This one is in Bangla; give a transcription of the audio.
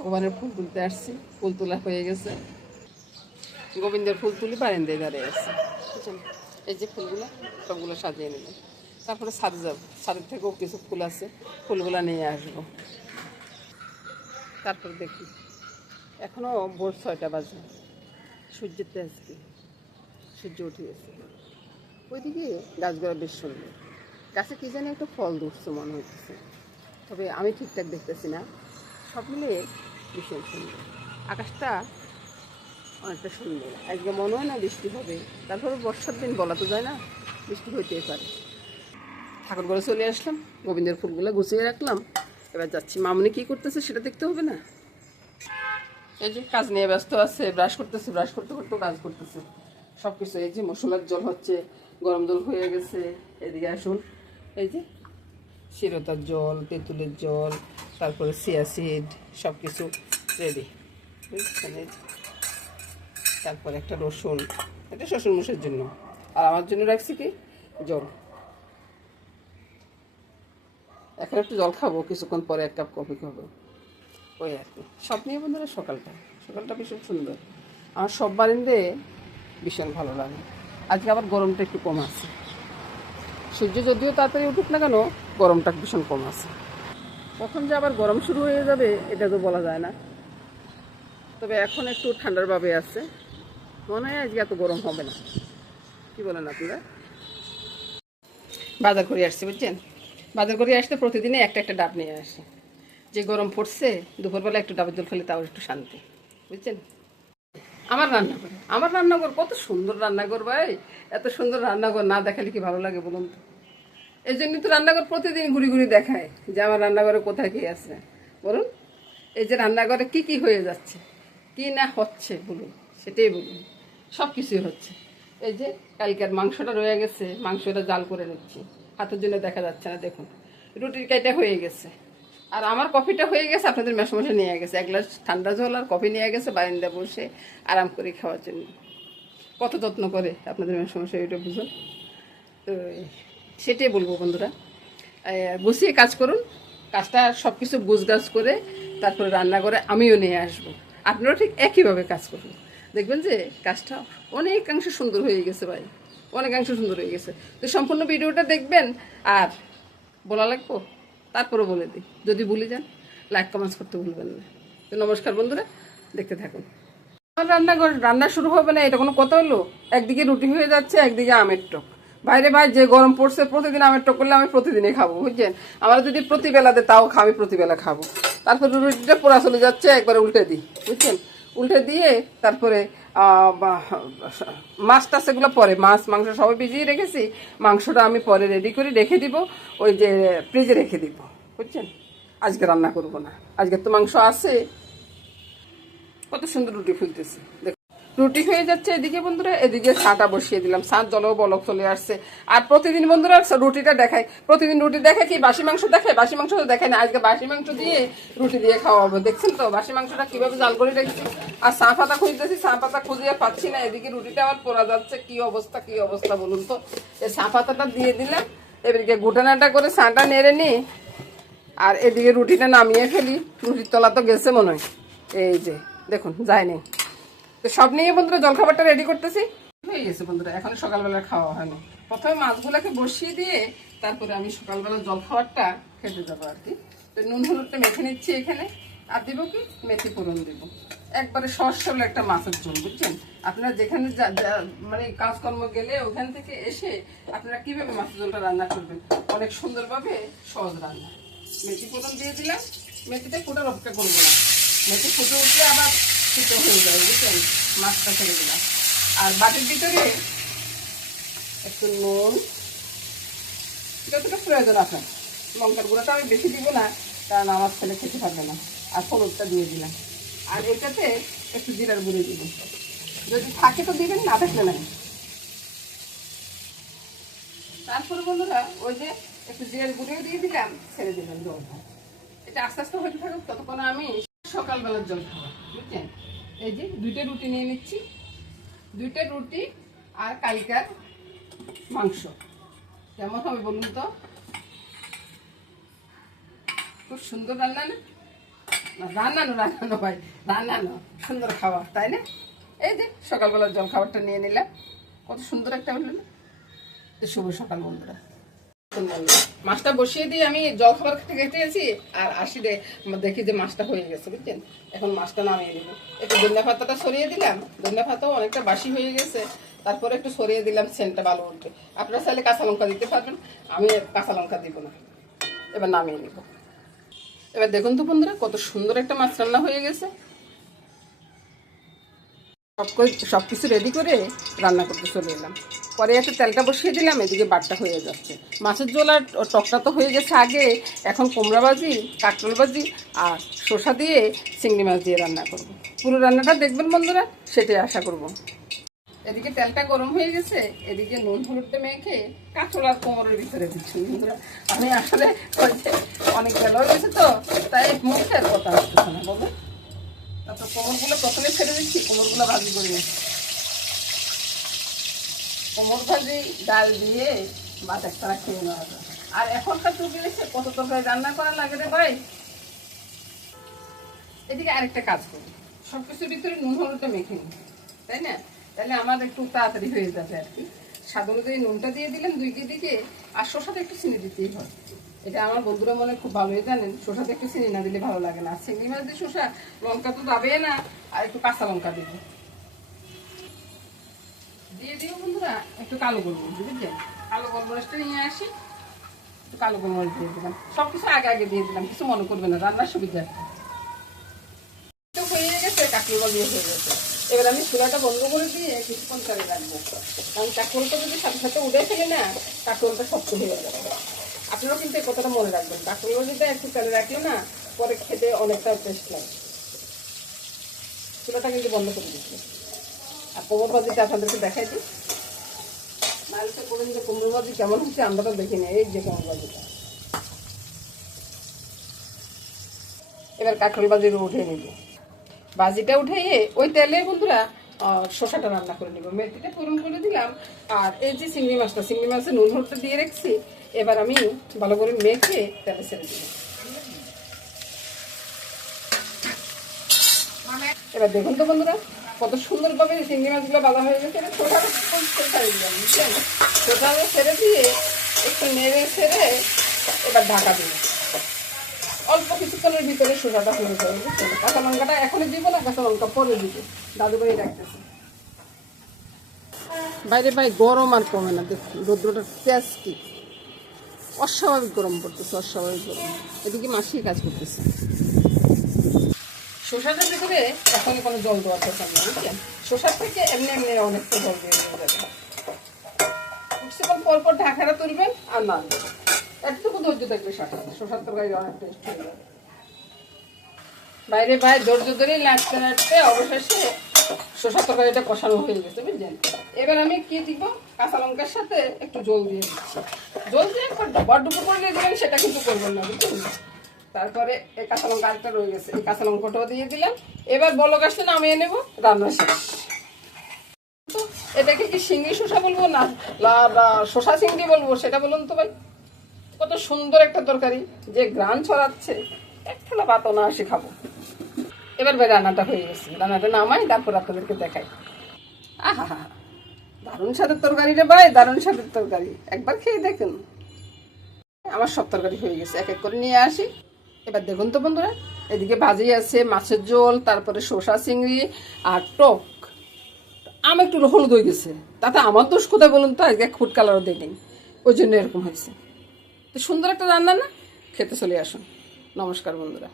ভগবানের ফুল তুলতে আসছি, ফুল তোলা হয়ে গেছে। গোবিন্দের ফুল তুলি বারান্দায় দাঁড়িয়ে আছে, বুঝছেন? এই যে ফুলগুলো সবগুলো সাজিয়ে নিলাম, তারপরে ছাদে যাবো। ছাদের থেকেও কিছু ফুল আছে, ফুলগুলো নিয়ে আসবো। তারপর দেখি, এখনও ভোর 6টা বাজে, সূর্যের তেজ কি, সূর্য উঠে গেছে। ওইদিকে গাছগুলো বেশ সুন্দর, গাছে কি জানি একটা ফল ধরছে মনে হচ্ছে, তবে আমি ঠিকঠাক দেখতেছি না। সব মিলিয়ে ভীষণ সুন্দর, আকাশটা অনেকটা সুন্দর। আজকে মনে হয় না বৃষ্টি হবে, তারপরে বর্ষার দিন বলা তো যায় না, বৃষ্টি হইতেই পারে। ঠাকুর ঘরে চলে আসলাম, গোবিন্দের ফুলগুলো গুছিয়ে রাখলাম, এবার যাচ্ছি। মামনি কী করতেছে সেটা দেখতে হবে না? এই যে কাজ নিয়ে ব্যস্ত আছে, ব্রাশ করতেছে, ব্রাশ করতে করতেও কাজ করতেছে সব কিছু। এই যে মশলার জল হচ্ছে, গরম জল হয়ে গেছে। এদিকে আসুন, এই যে শিরতার জল, তেঁতুলের জল, তারপরে চিয়া সিড, সব কিছু রেডি, বুঝছেন? এই যে তারপরে একটা রসুন, এটা শ্বশুর মশাইয়ের জন্য, আর আমার জন্য রাখছি কি জল। এখন একটু জল খাবো, কিছুক্ষণ পরে 1 কাপ কফি খাবো, ওই আর কি। সব নিয়ে বন্ধুরা সকালটা ভীষণ সুন্দর। আমার সব বারিন্দে ভীষণ ভালো লাগে। আজকে আবার গরমটা একটু কম আছে, সূর্য যদিও তাড়াতাড়ি উঠুক না কেন, গরমটা ভীষণ কম আছে। কখন যে আবার গরম শুরু হয়ে যাবে এটা তো বলা যায় না, তবে এখন একটু ঠান্ডার ভাবে আছে, মনে হয় আজকে এত গরম হবে না। কি বলেন আপনারা? বাজার করে আসছি, বুঝছেন? বাজার করে আসতে প্রতিদিনে একটা একটা ডাব নিয়ে আসি। যে গরম পড়ছে, দুপুরবেলা একটু ডাবের জল খেলে তাও একটু শান্তি, বুঝছেন? আমার রান্নাঘর কত সুন্দর রান্নাঘর ভাই, এত সুন্দর রান্নাঘর না দেখালে কি ভালো লাগে বলুন তো? এই জন্যই তো রান্নাঘর প্রতিদিন ঘুরি ঘুরি দেখায় যে আমার রান্নাঘরে কোথায় কি আছে বলুন। এই যে রান্নাঘরে কি কি হয়ে যাচ্ছে, কি না হচ্ছে বলুন, সেটাই বলুন। সব কিছুই হচ্ছে। এই যে কালকের মাংসটা রয়ে গেছে, মাংসটা জাল করে নিচ্ছি, হাতের জন্য দেখা যাচ্ছে না, দেখুন। রুটির কাইটা হয়ে গেছে, আর আমার কফিটা হয়ে গেছে, আপনাদের মেশামশা নিয়ে গেছে 1 গ্লাস ঠান্ডা জল আর কফি নিয়ে গেছে বারান্দা বসে আরাম করে খাওয়ার জন্য। কত যত্ন করে আপনাদের মেশামশা, এটা বুঝুন। তো সেটাই বলবো বন্ধুরা, গুছিয়ে কাজ করুন, কাজটা সব কিছু গুছগাছ করে তারপরে রান্না করে আমিও নিয়ে আসবো। আপনারাও ঠিক একইভাবে কাজ করুন, দেখবেন যে কাজটা অনেকাংশ সুন্দর হয়ে গেছে ভাই, অনেকাংশ সুন্দর হয়ে গেছে। তো সম্পূর্ণ ভিডিওটা দেখবেন, আর বলা লাগবো তারপরে বলে দিই, যদি ভুলে যান লাইক কমেন্টস করতে ভুলবেন না। তো নমস্কার বন্ধুরা, দেখতে থাকুন। আমার রান্নাঘর রান্না শুরু হবে না এটা কোনো কথা হলো? একদিকে রুটি হয়ে যাচ্ছে, একদিকে আমের টক। বাইরে ভাই যে গরম পড়ছে, প্রতিদিন আমের টক করলে আমি প্রতিদিনই খাবো, বুঝছেন? আমার যদি প্রতিবেলা দেয় তাও আমি প্রতিবেলা খাবো। তারপরে রুটিটা পোড়া চলে যাচ্ছে, একবারে উল্টে দিই, বুঝছেন? উল্টে দিয়ে তারপরে মাছ টাছ এগুলো পরে, মাছ মাংস সবাই ভিজিয়ে রেখেছি, মাংসটা আমি পরে রেডি করে রেখে দিব, ওই যে ফ্রিজে রেখে দিব, বুঝছেন? আজকে রান্না করবো না, আজকে তো মাংস আছে। কত সুন্দর রুটি ফুলতেছে, দেখো রুটি হয়ে যাচ্ছে এদিকে বন্ধুরা, এদিকে চাটা বসিয়ে দিলাম, চার জলেও বলক চলে আসছে। আর প্রতিদিন বন্ধুরা রুটিটা দেখায়, প্রতিদিন রুটি দেখে কি বাসি মাংস দেখায়? বাসি মাংস তো দেখায় না, আজকে বাসি মাংস দিয়ে রুটি দিয়ে খাওয়াবো। দেখছেন তো বাসি মাংসটা কিভাবে জাল করে রেখেছি। আর চা পাতা খুঁজতেছি, চা পাতা খুঁজিয়ে পাচ্ছি না, এদিকে রুটিটা আমার পোড়া যাচ্ছে। কি অবস্থা বলুন তো? এই চা পাতাটা দিয়ে দিলাম, এদিকে ঘুটানাটা করে চাটা নেড়ে নিই, আর এদিকে রুটিটা নামিয়ে ফেলি। রুটির তলা তো গেছে মনে হয়, এই যে দেখুন যায়নি। তো সব নিয়ে বন্ধুরা জলখাবারটা রেডি করতেছি, হয়ে গেছে বন্ধুরা। এখন সকালবেলা খাওয়া হয়নি, প্রথমে মাছগুলোকে বসিয়ে দিয়ে তারপরে আমি সকালবেলা জলখাবারটা খেতে যাবো আর কি। তো নুন হলুদটা মেখে নিচ্ছি এখানে, আর দিব কি মেথি ফোড়ন দেবো, একবারে সরষের একটা মাছের ঝোল, বুঝছেন? আপনারা যেখানে মানে কাজকর্ম গেলে ওখান থেকে এসে আপনারা কিভাবে মাছের ঝোলটা রান্না করবেন, অনেক সুন্দরভাবে সহজ রান্না। মেথি ফোড়ন দিয়ে দিলাম, মেথিটা ফুটার অপেক্ষা করবো না, মেথি ফুটে উঠলে আবার ফুটে হয়ে যাবে, বুঝছেন? মাছটা ছেড়ে দিলাম, আর বাটির ভিতরে একটু নুন, যতটা প্রয়োজন আপনার। লঙ্কার গুঁড়োটা আমি বেশি দিব না, কারণ আমার ছেলে খেতে পারবে না। আর হলুদটা দিয়ে দিলাম, আর এটাতে একটু জিরার গুঁড়ো দিব, যদি থাকে তো দিবেন, না থাকলে না। তারপরে বন্ধুরা ওই যে একটু জিরার গুঁড়ো দিয়ে দিলাম, ছেড়ে দিলাম জলটা। এটা আস্তে আস্তে হতে থাকুক, ততক্ষণ আমি সকালবেলার জল খাওয়া, বুঝছেন? এই যে 2টা রুটি নিয়ে নিচ্ছি, 2টা রুটি আর কালকার মাংস, কেমন হবে বলুন তো? খুব সুন্দর রান্না না? রান্নানো ভাই, রান্নানো সুন্দর খাবার, তাই না? এই যে সকালবেলার জল খাবারটা নিয়ে নিলাম, কত সুন্দর একটা হলো না? শুভ সকাল বন্ধুরা। মাছটা বসিয়ে দিয়ে আমি জল খাবার খেতে গেছি আর দেখি যে মাছটা হয়ে গেছে, বুঝছেন? এখন মাছটা নামিয়ে দিব। একটু ধনিয়া পাতাটা সরিয়ে দিলাম, ধনিয়া পাতাও অনেকটা বাসি হয়ে গেছে, তারপরে একটু সরিয়ে দিলাম, সেন্টটা ভালো উঠবে। আপনারা চাইলে কাঁচা লঙ্কা দিতে পারবেন, আমি কাঁচা লঙ্কা দিব না। এবার নামিয়ে নিব। এবার দেখুন তো বন্ধুরা, কত সুন্দর একটা মাছ রান্না হয়ে গেছে। সবকিছু রেডি করে রান্না করতে চলে এলাম। পরে একটা তেলটা বসিয়ে দিলাম, এদিকে বাটটা হয়ে যাচ্ছে। মাছের ঝোল আর টকটা তো হয়ে গেছে আগে। এখন কুমড়া ভাজি, কাঁকরোল ভাজি আর শসা দিয়ে চিংড়ি মাছ দিয়ে রান্না করব। পুরো রান্নাটা দেখবেন বন্ধুরা, সেটাই আশা করব। এদিকে তেলটা গরম হয়ে গেছে, এদিকে নুন হলুদটা মেখে কাঁকরোল আর কোমরের ভিতরে দিচ্ছি বন্ধুরা। আমি আসলে অনেক বেলা হয়ে গেছে তো, তাই মুখে আর কথা আসতেছে না বলবেন। তারপর কোমরগুলো প্রথমে ফেলে দিচ্ছি, কোমরগুলো ভাজি করে নিচ্ছি। কোমর ভাজি ডাল দিয়ে ভাত একটা খেয়ে নেওয়া যায়। আর এখনকার যুগে এসে কত তরকারি রান্না করা লাগে রে ভাই। এদিকে আরেকটা কাজ করি, সবকিছুর ভিতরে নুন হলুদটা মেখে নিই, তাই না? তাহলে আমার একটু তাড়াতাড়ি হয়ে যাবে আর কি। স্বাদ অনুযায়ী নুনটা দিয়ে দিলাম দুই দিকে, আর শসাটা একটু চিনি দিতেই হয়। এটা আমার বন্ধুরা মনে খুব ভালোই জানেন, শসাতে একটু চিনি না দিলে ভালো লাগে না। চিংড়ি মাছ দিয়ে শসা, লঙ্কা তো যাবে না, আর একটু কাঁচা লঙ্কা দিব, দিয়ে দিও বন্ধুরা। একটু কালো গোলমরিচ, বুঝলেন? কালো গোলমরিচটা নিয়ে আসি, একটু কালো গোলমরিচ দিয়ে দিলাম। সবকিছু আগে আগে দিয়ে দিলাম, কিছু মনে করবে না, রান্নার সুবিধা হয়ে গেছে। কাঁকরোল দিয়ে হয়ে গেছে। এবার আমি চুলাটা বন্ধ করে দিয়ে কিছুক্ষণ চালে রাখবো, কারণ কাঁকরোলটা যদি সাথে সাথে উঠে ফেলে না, কাঁকরোলটা শক্ত হয়ে যাবে। আপনারাও কিন্তু এই কথাটা মনে রাখবেন, কাঁকরোল যদি একটু চালে রাখলে না, পরে খেতে অনেকটা টেস্ট লাগে। চুলাটা কিন্তু বন্ধ করে দিচ্ছি। আর কোমর ভাজিটা আপনাদেরকে দেখাই দিই। মানুষের বলেন যে কোমর ভাজি কেমন হচ্ছে, আমরা তো দেখি না। এই যে কোমর ভাজিটা, এবার কাঁকরোল ভাজিটা উঠে নিব। ভাজিটা উঠিয়ে ওই তেলে বন্ধুরা শসাটা রান্না করে নিব। মেথিটা ফোড়ন করে দিলাম, আর এই যে চিংড়ি মাছের নুন হলুদটা দিয়ে রেখেছি, এবার আমি ভালো করে মেখে তেলে ছেড়ে দিব। এবার দেখুন তো বন্ধুরা, কত সুন্দরভাবে চিংড়ি মাছগুলো ভাজা হয়ে গেছে। এবার শসাটা ছেড়ে দিলাম, বুঝলেন? শসাটা ছেড়ে দিয়ে একটু নেড়ে ছেড়ে এবার ঢাকা দিই। অল্প কিছুক্ষণের ভিতরে শসাটা হয়ে যাবে, বুঝছেন? কাঁচা লঙ্কাটা এখনই দিব না, কাঁচা লঙ্কা পরে দিব। দাদু ভাই ডাকতেছে বাইরে। ভাই গরম আর কমে না, দেখুন রৌদ্রটার তেজ কি অস্বাভাবিক গরম পড়তেছে, অস্বাভাবিক গরম। এদিকে মাসি কাজ করতেছে। শসাটার ভিতরে এখনই কোনো জল দেওয়ার দরকার নেই, বুঝছেন? শসার থেকে এমনি এমনি অনেকটা জল দিয়ে যাবে। পরপর ঢাকাটা তুলবেন আর না একটুকু ধৈর্য থাকবে, শসার তরকারি অনেক টেস্ট হয়ে যাবে। বাইরে ভাই ধৈর্য ধরেই নাড়তে নাড়তে অবশেষে শসা তরকারিটা কষানো হয়ে গেছে, বুঝলেন? এবার আমি কি দিব, কাঁচা লঙ্কার সাথে একটু জল দিয়ে দিচ্ছি। জল দিয়ে বড্ডুকু করে দিয়ে দিলেন, সেটা কিন্তু করবেন না, বুঝলেন? তারপরে এই কাঁচা লঙ্কা আরেকটা রয়ে গেছে, এই কাঁচা লঙ্কাটাও দিয়ে দিলাম। এবার বলক আসলে নামিয়ে নেব, রান্না শেষ। এটাকে কি চিংড়ি শসা বলবো না শসা চিংড়ি বলবো, সেটা বলুন তো ভাই। কত সুন্দর একটা তরকারি, যে গ্রান ছড়াচ্ছে, এক থালা ভাতও না আসে খাবো। এবার ভাই রান্নাটা হয়ে গেছে, রান্নাটা নামাই, তারপর আপনাদেরকে দেখাই। আহা হা, দারুণ স্বাদের তরকারি রে ভাই, দারুণ স্বাদের তরকারি, একবার খেয়ে দেখুন। আমার সব তরকারি হয়ে গেছে, এক এক করে নিয়ে আসি। এবার দেখুন তো বন্ধুরা, এদিকে ভাজি আছে, মাছের ঝোল, তারপরে শসা চিংড়ি আর টক। আমার একটু হলুদ হয়ে গেছে, তাতে আমার দোষ কোথায় বলুন তো? আজকে ফুড কালারও দেখিনি, ওই জন্য এরকম হয়েছে। তো সুন্দর একটা রান্না না, খেতে চলে আসুন। নমস্কার বন্ধুরা।